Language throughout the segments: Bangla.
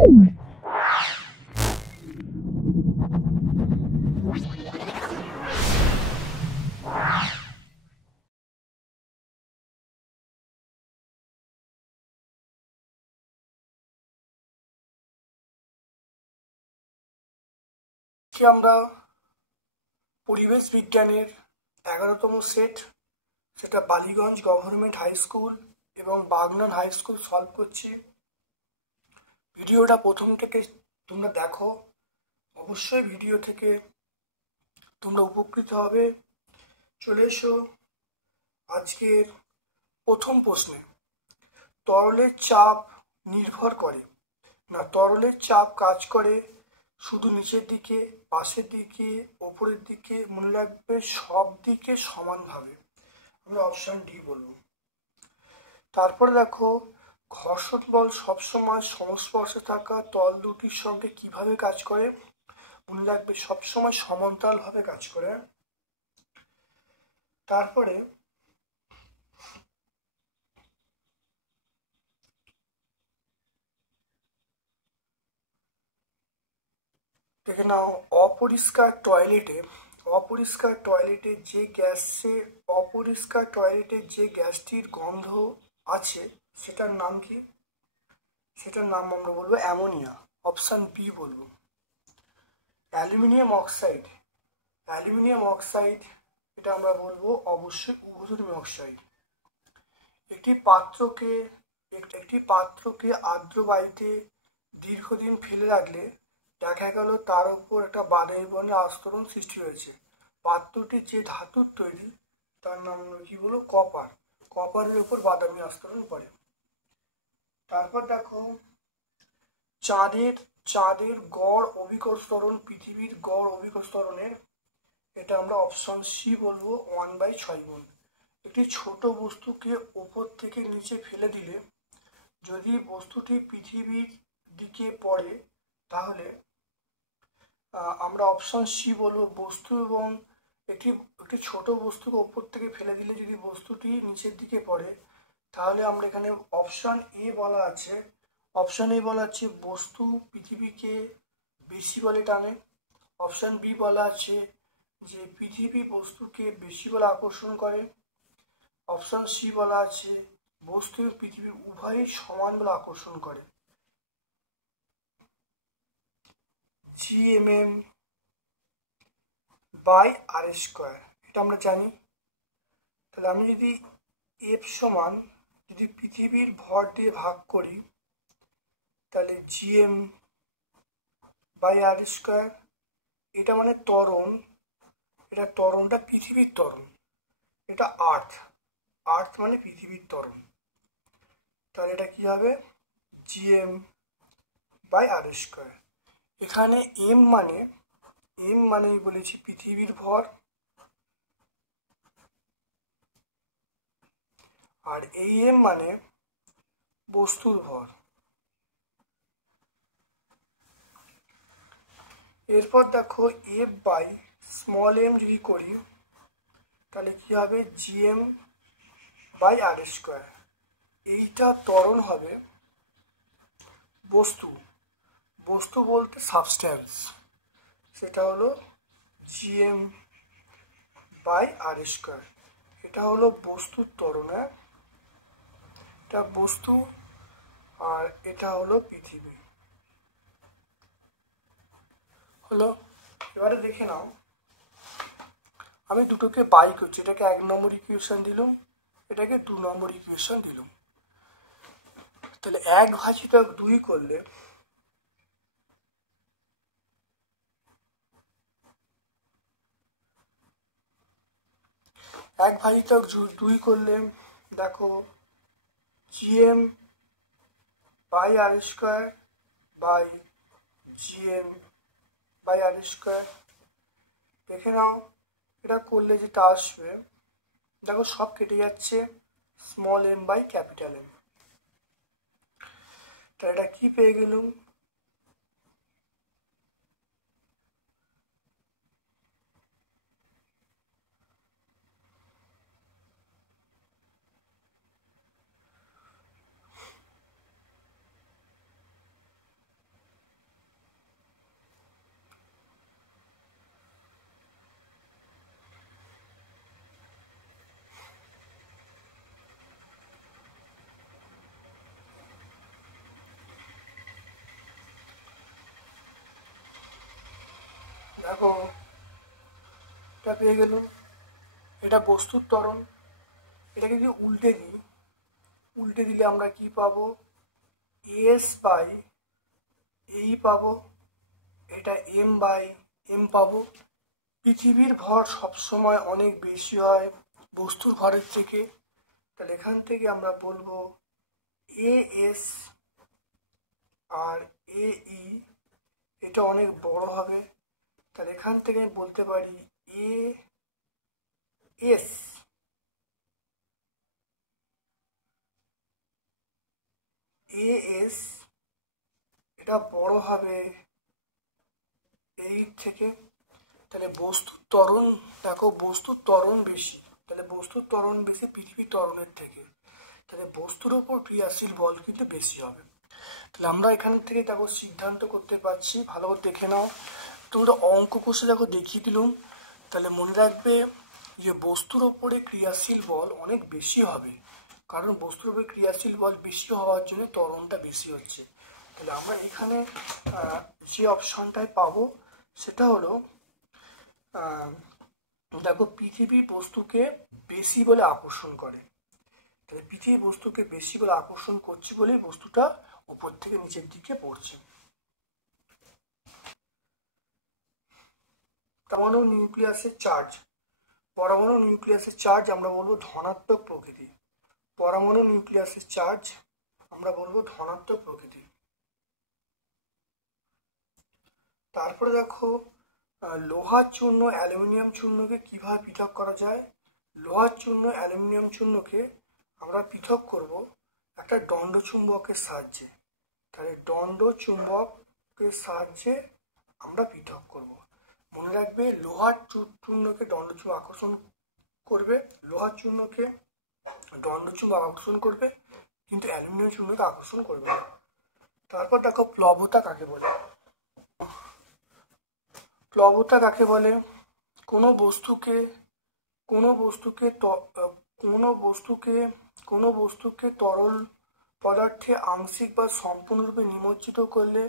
আমরা পরিবেশ বিজ্ঞানের 11তম সেট, সেটা বালিগঞ্জ গভর্নমেন্ট হাই স্কুল এবং বাগনান হাই স্কুল সলভ করছি। ভিডিওটা প্রথম থেকে তোমরা দেখো, অবশ্যই ভিডিও থেকে তোমরা উপকৃত হবে। চলে এসো আজকের প্রথম প্রশ্নে। তরলের চাপ নির্ভর করে না, তরলের চাপ কাজ করে শুধু নিচের দিকে, পাশের দিকে, ওপরের দিকে, মনে রাখবে সব দিকে সমানভাবে। আমরা অপশন ডি বলবো। তারপরে দেখো, ঘর্ষণ বল সবসময় সংস্পর্শে থাকা তল দুটির সঙ্গে কিভাবে কাজ করে? মনে রাখবে সবসময় সমান্তরালভাবে কাজ করে। তারপরে দেখে নাও, অপরিষ্কার টয়লেটে যে গ্যাসটির গন্ধ আছে সেটার নাম কি? সেটার নাম আমরা বলবো অ্যামোনিয়া। অপশন বি বলবো। অ্যালুমিনিয়াম অক্সাইড এটা আমরা বলবো অবশ্যই উভধর্মী অক্সাইড। একটি পাত্রকে আর্দ্র বায়ুতে দীর্ঘদিন ফেলে রাখলে দেখা গেল তার উপর একটা বাদামি বর্ণের আস্তরণ সৃষ্টি হয়েছে। পাত্রটি যে ধাতুর তৈরি তার নাম কি বলো? কপারের উপর বাদামি আস্তরণ পড়ে। তারপর দেখো, চাঁদের গড় অভিকর্ষণ পৃথিবীর গড় অভিকর্ষণের, এটা আমরা অপশন সি বলবো 1/6 গুণ। একটি ছোট বস্তুকে ওপর থেকে নিচে ফেলে দিলে যদি বস্তুটি পৃথিবীর দিকে পড়ে তাহলে আমরা অপশন সি বলবো। একটি ছোট বস্তুকে ওপর থেকে ফেলে দিলে যদি বস্তুটি নিচের দিকে পড়ে তাহলে আমরা এখানে অপশন এ বলা আছে বস্তু পৃথিবীকে বেশি বলে টানে। অপশন বি বলা আছে যে পৃথিবী বস্তুকে বেশি বলে আকর্ষণ করে। অপশন সি বলা আছে বস্তু এবং পৃথিবী উভয়ই সমান বলে আকর্ষণ করে। GMM/r², এটা আমরা জানি। তাহলে আমি যদি F সমান যদি পৃথিবীর ভর দিয়ে ভাগ করি তাহলে GM/r², এটা মানে ত্বরণ, এটা ত্বরণটা পৃথিবীর ত্বরণ, এটা আর্থ মানে পৃথিবীর ত্বরণ। তাহলে এটা কি হবে? GM/r²। এখানে এম মানে বলেছি পৃথিবীর ভর, আর এই এম মানে বস্তুর ভর। এরপর দেখো F/m যদি করি তাহলে কি হবে? GM/r²। এইটা ত্বরণ হবে বস্তু বলতে সাবস্ট্যান্স, সেটা হলো GM/r²। এটা হলো বস্তুর ত্বরণ, এটা বস্তু আর এটা হলো পৃথিবী। হলো, এবারে দেখে নাও, আমি দুটোকে বাই করছি। এটাকে 1 নম্বর ইকুয়েশন দিলাম, এটাকে 2 নম্বর ইকুয়েশন দিলাম। তাহলে 1/2 করলে দেখো GM/r²/GM/r²। দেখে নাও এটা করলে যেটা আসবে, দেখো সব কেটে যাচ্ছে, m/M। তাহলে এটা কি পেয়ে গেলুম? দেখো এটা পেয়ে গেল, এটা বস্তুর ত্বরণ। এটাকে যদি উল্টে দিলে আমরা কি পাবো, এস বাই এই পাবো, এটা এম বাই এম পাবো। পৃথিবীর ভর সবসময় অনেক বেশি হয় বস্তুর ভরের থেকে, তাহলে এখান থেকে আমরা বলবো এ এস আর এ ই এটা অনেক বড় হবে, তাহলে এখান থেকে আমি বলতে পারি এ এস এটা বড় হবে এই থেকে। তাহলে বস্তুর ত্বরণ, দেখো বস্তুর ত্বরণ বেশি, তাহলে বস্তুর ত্বরণ বেশি পৃথিবীর ত্বরণের থেকে, তাহলে বস্তুর ওপর ক্রিয়াশীল বল কিন্তু বেশি হবে। তাহলে আমরা এখান থেকে দেখো সিদ্ধান্ত করতে পারছি, ভালো করে দেখে নাও। তোমরা অঙ্ক কোষে দেখো দেখিয়ে দিলুম, তাহলে মনে রাখবে যে বস্তুর ওপরে ক্রিয়াশীল বল অনেক বেশি হবে, কারণ বস্তুর ওপরে ক্রিয়াশীল বল বেশি হওয়ার জন্য ত্বরণটা বেশি হচ্ছে। তাহলে আমরা এখানে যে অপশনটায় পাবো সেটা হলো দেখো পৃথিবী বস্তুকে বেশি বলে আকর্ষণ করে, তাহলে পৃথিবী বস্তুকে বেশি বলে আকর্ষণ করছে বলেই বস্তুটা উপর থেকে নিচের দিকে পড়ছে। পরমাণু নিউক্লিয়াসের চার্জ, পরমাণু নিউক্লিয়াসের চার্জ আমরা বলবো ধনাত্মক প্রকৃতি। পরমাণু নিউক্লিয়াসের চার্জ আমরা বলবো ধনাত্মক প্রকৃতি। তারপরে দেখো লোহার চূর্ণ অ্যালুমিনিয়াম চূর্ণকে কিভাবে পৃথক করা যায়। লোহার চূর্ণ অ্যালুমিনিয়াম চূর্ণকে আমরা পৃথক করব একটা দণ্ড চুম্বকের সাহায্যে, তাহলে দণ্ড চুম্বকের সাহায্যে আমরা পৃথক করব। মনে রাখবে লোহার চূর্ণকে দণ্ডচুম্বক আকর্ষণ করবে, লোহার চূর্ণকে দণ্ডচুম্বক আকর্ষণ করবে, কিন্তু অ্যালুমিনিয়াম চূর্ণকে আকর্ষণ করবে না। তারপর দেখো প্লবতা কাকে বলে। প্লবতা কাকে বলে, কোনো বস্তুকে তরল পদার্থে আংশিক বা সম্পূর্ণরূপে নিমজ্জিত করলে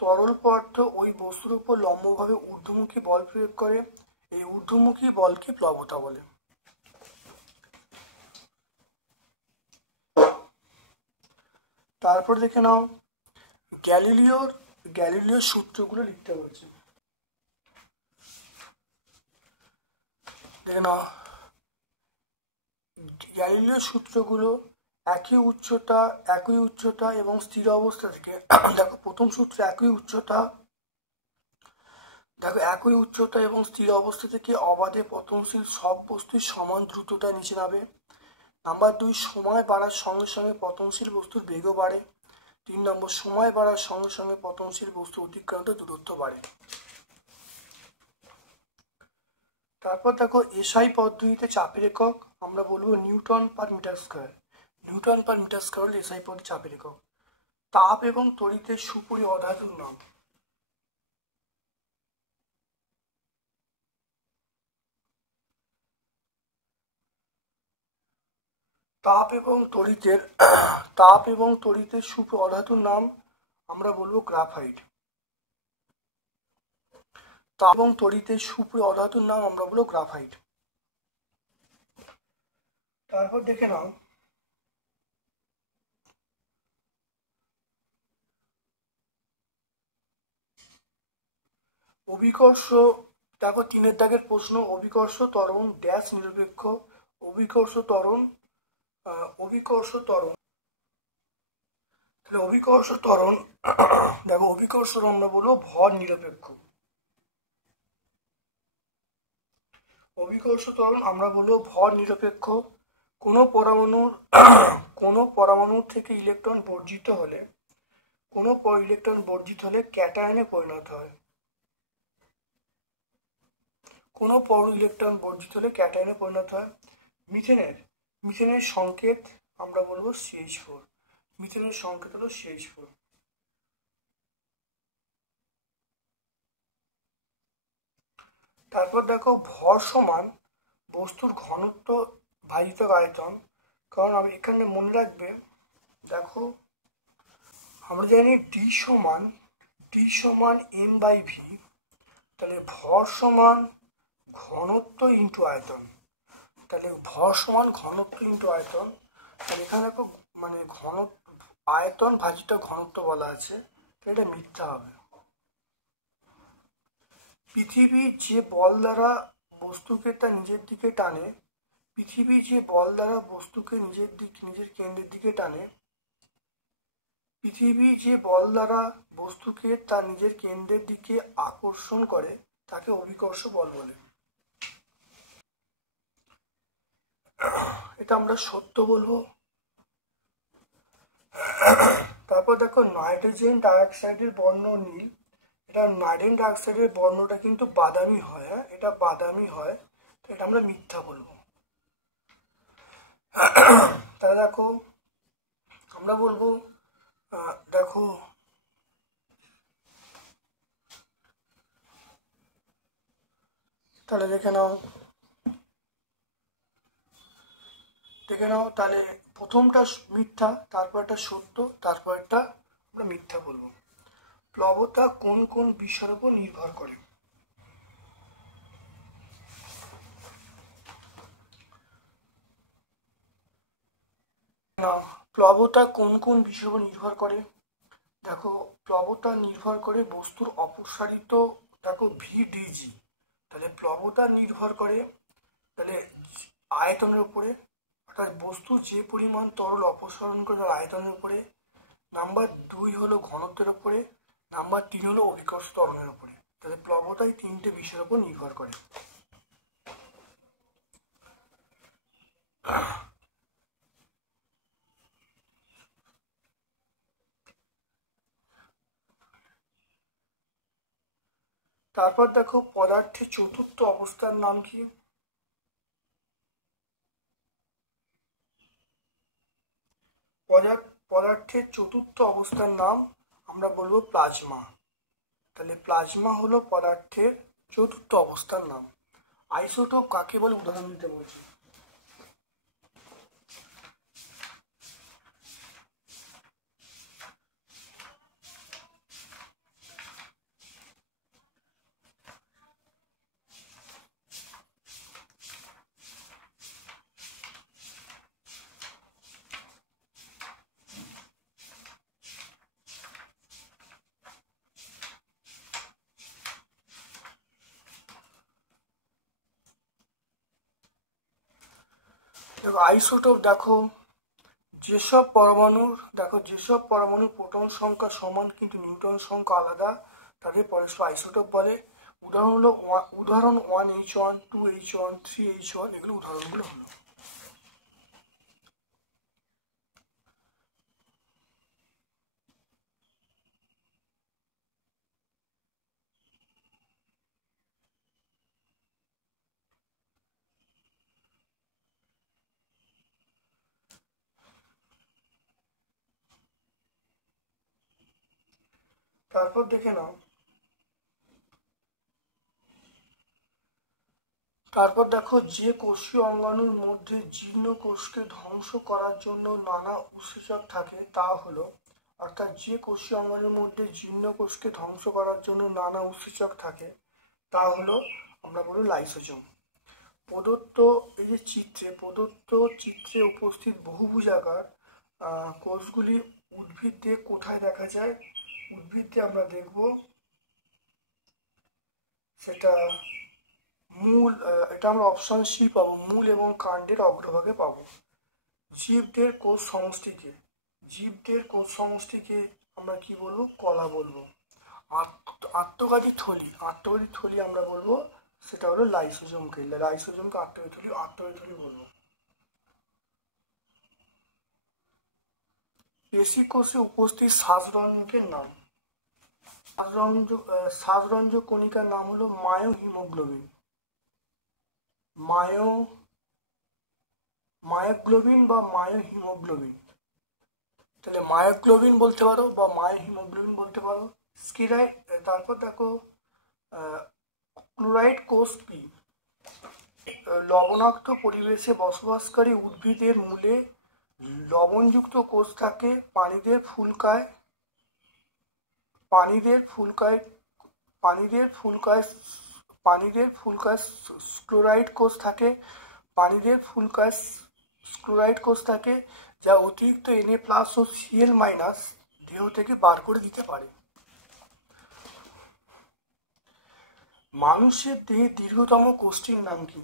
তরল পদার্থ ওই বস্তুর উপর লম্বভাবে ঊর্ধ্বমুখী বল প্রয়োগ করে, এই ঊর্ধ্বমুখী বলকে প্লবতা বলে। তারপর দেখে নাও গ্যালিলিওর সূত্রগুলো লিখতে বলছে। দেখে নাও গ্যালিলিওর সূত্রগুলো একই উচ্চতা এবং স্থির অবস্থা থেকে, দেখো প্রথম সূত্র একই উচ্চতা এবং স্থির অবস্থা থেকে অবাধে পতনশীল সব বস্তুর সমান দ্রুততায় নিচে নামে। নাম্বার 2, সময় বাড়ার সঙ্গে সঙ্গে পতনশীল বস্তুর বেগও বাড়ে। 3 নম্বর, সময় বাড়ার সঙ্গে সঙ্গে পতনশীল বস্তু অতিক্রান্ত দূরত্ব বাড়ে। তারপর দেখো এসআই পদ্ধতিতে চাপের একক আমরা বলবো newton per metre square. Newton per metre square হল এসআই পদ্ধতির চাপের একক। তাপ এবং তড়িতের সুপরি অধাতুর নাম। তাপ এবং তড়িতের সুপরি অধাতুর নাম আমরা বলবো গ্রাফাইট। তাপ এবং তড়িতের সুপরি অধাতুর নাম আমরা বলবো গ্রাফাইট। তারপর দেখে নাও অভিকর্ষ, দেখো 3 দাগের প্রশ্ন, অভিকর্ষ ত্বরণ ড্যাশ নিরপেক্ষ। অভিকর্ষ ত্বরণ তাহলে অভিকর্ষ ত্বরণ দেখো অভিকর্ষ আমরা বলবো ভর নিরপেক্ষ। অভিকর্ষ ত্বরণ আমরা বলবো ভর নিরপেক্ষ। কোনো পরমাণুর থেকে ইলেকট্রন বর্জিত হলে ক্যাটায়নে পরিণত হয়। কোনো ইলেকট্রন বর্জিত হলে ক্যাটায়নে পরিণত হয়। মিথেনের সংকেত আমরা বলবো CH4। মিথেনের সংকেত হলো CH4। তারপর দেখো ভর সমান বস্তুর ঘনত্ব ভাজিত আয়তন, কারণ আমি এখানে মনে রাখবে দেখো আমরা জানি D সমান M/V, তাহলে ভর সমান ঘনত্ব ইন্টু আয়তন। তাহলে ভর সমান ঘনত্ব ইন্টু আয়তন। তাহলে এখানে দেখো মানে আয়তন ভাজিত ঘনত্ব বলা আছে, এটা মিথ্যা হবে। পৃথিবী যে বল দ্বারা বস্তুকে তার নিজের দিকে টানে, পৃথিবী যে বল দ্বারা বস্তুকে নিজের কেন্দ্রের দিকে টানে, পৃথিবী যে বল দ্বারা বস্তুকে তার নিজের কেন্দ্রের দিকে আকর্ষণ করে তাকে অভিকর্ষ বল বলে। এটা আমরা সত্য বলবো। তারপর দেখো নাইট্রোজেন ডাইঅক্সাইডের বর্ণ নীল, এটা নাইট্রোজেন ডাইঅক্সাইডের বর্ণটা কিন্তু বাদামি হয়, হ্যাঁ এটা বাদামি হয়, তো এটা আমরা মিথ্যা বলবো। তাহলে দেখো আমরা বলবো, দেখো তাহলে দেখে নাও তাহলে প্রথমটা মিথ্যা, তারপরটা সত্য, তারপরটা আমরা মিথ্যা বলবো। প্লবতা কোন কোন বিষয়ের উপর নির্ভর করে? না, প্লবতা কোন কোন বিষয়ের উপর নির্ভর করে? দেখো প্লবতা নির্ভর করে বস্তুর অপসারিত, দেখো ভিডিজি, তাহলে প্লবতা নির্ভর করে তাহলে আয়তনের উপরে, অর্থাৎ বস্তু যে পরিমাণ তরল অপসারণ করে তার আয়তনের উপরে। নাম্বার 2 হলো ঘনত্বের উপরে। নাম্বার 3 হলো অভিকর্ষ ত্বরণের উপরে। তাহলে প্লবতা এই 3টে বিষয়ের উপর নির্ভর করে। তারপর দেখো পদার্থের চতুর্থ অবস্থার নাম কি? পদার্থের চতুর্থ অবস্থার নাম আমরা বলবো প্লাজমা। তাহলে প্লাজমা হলো পদার্থের চতুর্থ অবস্থার নাম। আইসোটোপ কাকে বলে উদাহরণ দিতে বলছি। দেখো আইসোটোপ, যেসব পরমাণুর প্রোটন সংখ্যা সমান কিন্তু নিউট্রন সংখ্যা আলাদা, তাদের পরস্পর আইসোটোপ বলে। উদাহরণ 1H1, 2H1, 3H1, এগুলো উদাহরণগুলো হলো। তারপর দেখে নাও, তারপর দেখো যে কোষীয় অঙ্গাণুর মধ্যে জীর্ণ কোষকে ধ্বংস করার জন্য নানা উৎসেচক থাকে তা হলো, অর্থাৎ যে কোষীয় অঙ্গাণুর মধ্যে জীর্ণ কোষকে ধ্বংস করার জন্য নানা উৎসেচক থাকে তা হলো আমরা বলি লাইসোজোম। প্রদত্ত চিত্রে উপস্থিত বহুভুজাকার কোষগুলি উদ্ভিদে কোথায় দেখা যায়? উদ্ভিদে আমরা দেখব সেটা মূল, এটা আমরা অপশন সি পাবো, মূল এবং কাণ্ডের অগ্রভাগে পাবো। জীবদের কোষ সমষ্টিকে আমরা কি বলবো? কলা বলবো। আত্মঘাতী থলি আমরা বলবো সেটা হলো লাইসোজোমকে আত্মঘাতী থলি বলবো। পেশি কোষে উপস্থিত শ্বাসরঞ্জকের নাম। শ্বাসরঞ্জক কণিকার নাম হলো মায়োহিমোগ্লোবিন। মায়োগ্লোবিন বা মায়োহিমোগ্লোবিন। তাহলে মায়োগ্লোবিন বলতে পারো বা মায়োহিমোগ্লোবিন বলতে পারো। স্কিরাইড, তারপর দেখো ক্লোরাইড কোষ কি? লবণাক্ত পরিবেশে বসবাসকারী উদ্ভিদের মূলে লবণযুক্ত কোষ থাকে। প্রাণীদের ফুলকায় পানিদের ফুলকয় ক্লোরাইড কোষ থাকে। পানিদের ফুলকয় ক্লোরাইড কোষ থাকে, যা অতিরিক্ত Na+ ও Cl- দেহ থেকে বার করে দিতে পারে। মানুষের দেহে দীর্ঘতম কোষটির নাম কি?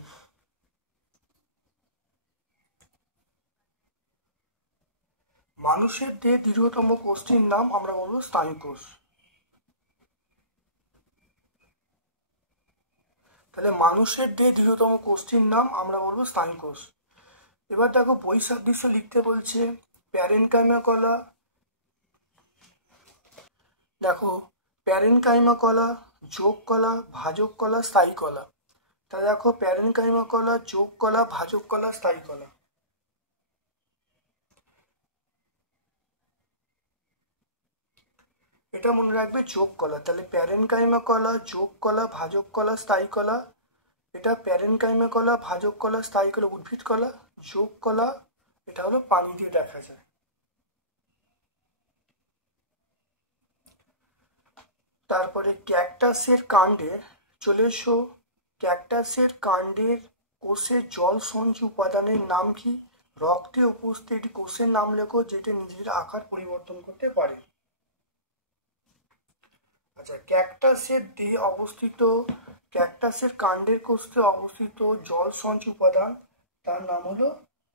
মানুষের দেহে দীর্ঘতম কোষটির নাম আমরা বলবো স্নায়ুকোষ। তাহলে মানুষের দেহে দীর্ঘতম কোষটির নাম আমরা বলবো স্নায়ুকোষ। এবার দেখো বৈসাদৃশ্য লিখতে বলছে। প্যারেনকাইমা কলা, দেখো প্যারেনকাইমা কলা, যোগ কলা, ভাজক কলা, স্থায়ী কলা। তাহলে দেখো প্যারেনকাইমা কলা, যোগ কলা, ভাজক কলা, স্থায়ী কলা। এটা মনে রাখবে, যোগ কলা। তাহলে প্যারেনকাইমা কলা, যোগ কলা, ভাজক কলা, স্থায়ী কলা। এটা প্যারেনকাইমা কলা, ভাজক কলা, স্থায়ী কলা উদ্ভিদ কলা। যোগ কলা এটা হলো পানি দিয়ে দেখা যায়। তারপরে ক্যাকটাসের কাণ্ডে চলে এসো। ক্যাকটাসের কাণ্ডের কোষের জল সঞ্চয় উপাদানের নাম কি? রক্তে উপস্থিত একটি কোষের নাম লেখো যেটা নিজের আকার পরিবর্তন করতে পারে। আচ্ছা, ক্যাকটাসের দেহে অবস্থিত, ক্যাকটাসের কাণ্ডের কোষে অবস্থিত জল সঞ্চয় উপাদান, তার নাম হলো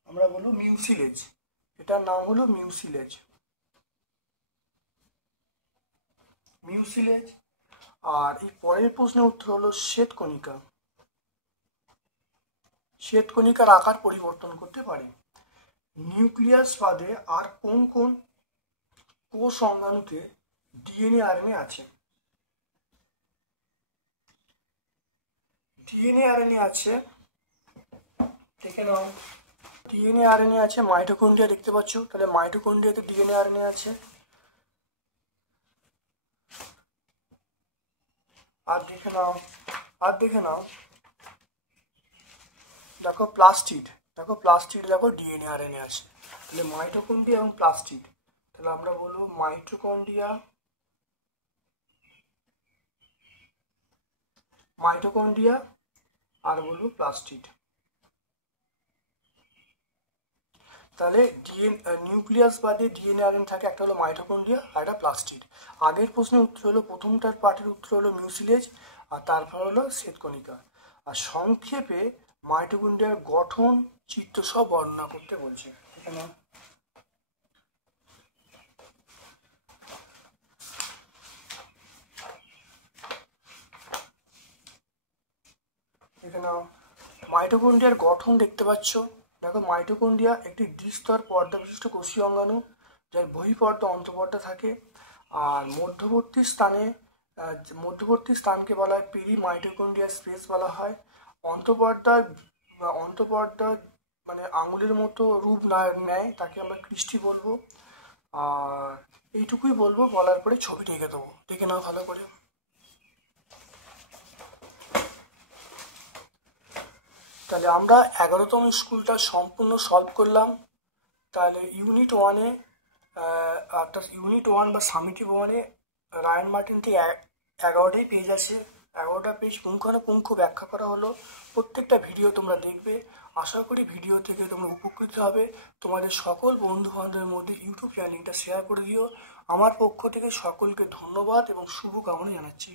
আমরা বলবো মিউসিলেজ। এটার নাম হলো মিউসিলেজ। মিউসিলেজ। আর এই পরের প্রশ্নের উত্তর হলো শ্বেতকণিকা। শ্বেতকণিকার আকার পরিবর্তন করতে পারে। নিউক্লিয়াস বাদে আর কোন কোন কোষ অঙ্গাণুতে ডিএনএ আরএনএ আছে? ডিএনএ আরএনএ আছে, দেখে নাও। ডিএনএ আরএনএ আছে মাইটোকন্ড্রিয়া, দেখতে পাচ্ছ। তাহলে মাইটোকন্ড্রিয়াতে ডিএনএ আরএনএ আছে। আর দেখে নাও, দেখো প্লাস্টিড, দেখো ডিএনএ আরএনএ আছে। তাহলে মাইটোকন্ড্রিয়া এবং প্লাস্টিড, তাহলে আমরা বলবো মাইটোকন্ড্রিয়া আর বলবো প্লাস্টিড। তাহলে নিউক্লিয়াস বাদে ডিএনএ আরএনএ থাকে, একটা হলো মাইটোকন্ড্রিয়া আর একটা প্লাস্টিড। আগের প্রশ্নের উত্তর হলো, প্রথমটার পার্টের উত্তর হলো মিউসিলেজ, আর তারপর হলো শ্বেতকণিকা। আর সংক্ষেপে মাইটোকন্ড্রিয়ার গঠন, চিত্র সব বর্ণনা করতে বলছে। এখানে মাইটোকন্ড্রিয়ার গঠন দেখতে পাচ্ছ। দেখো মাইটোকন্ড্রিয়া একটি দ্বিস্তর পর্দা বিশিষ্ট কোষীয় অঙ্গাণু, যার বহিঃপর্দা অন্তঃপর্দা থাকে। আর মধ্যবর্তী স্থানকে বলা হয় পেরি মাইটোকন্ড্রিয়ার স্পেস বলা হয়। অন্তঃপর্দা মানে আঙুলের মতো রূপ নেয়, তাকে আমরা কৃষ্টি বলবো। আর এইটুকুই বলবো, বলার পরে ছবি ঢেকে দেবো, দেখে নাও ভালো করে। তাহলে আমরা 11তম স্কুলটা সম্পূর্ণ সলভ করলাম। তাহলে ইউনিট 1-এ অর্থাৎ ইউনিট 1 বা সামেটিভ 1-এ রায়ান মার্টিনটি 11টাই পেজ আছে। 11টা পেজ পুঙ্খানুপুঙ্খ ব্যাখ্যা করা হলো। প্রত্যেকটা ভিডিও তোমরা দেখবে। আশা করি ভিডিও থেকে তোমরা উপকৃত হবে। তোমাদের সকল বন্ধু বান্ধবের মধ্যে ইউটিউব চ্যানেলটা শেয়ার করে দিও। আমার পক্ষ থেকে সকলকে ধন্যবাদ এবং শুভকামনা জানাচ্ছি।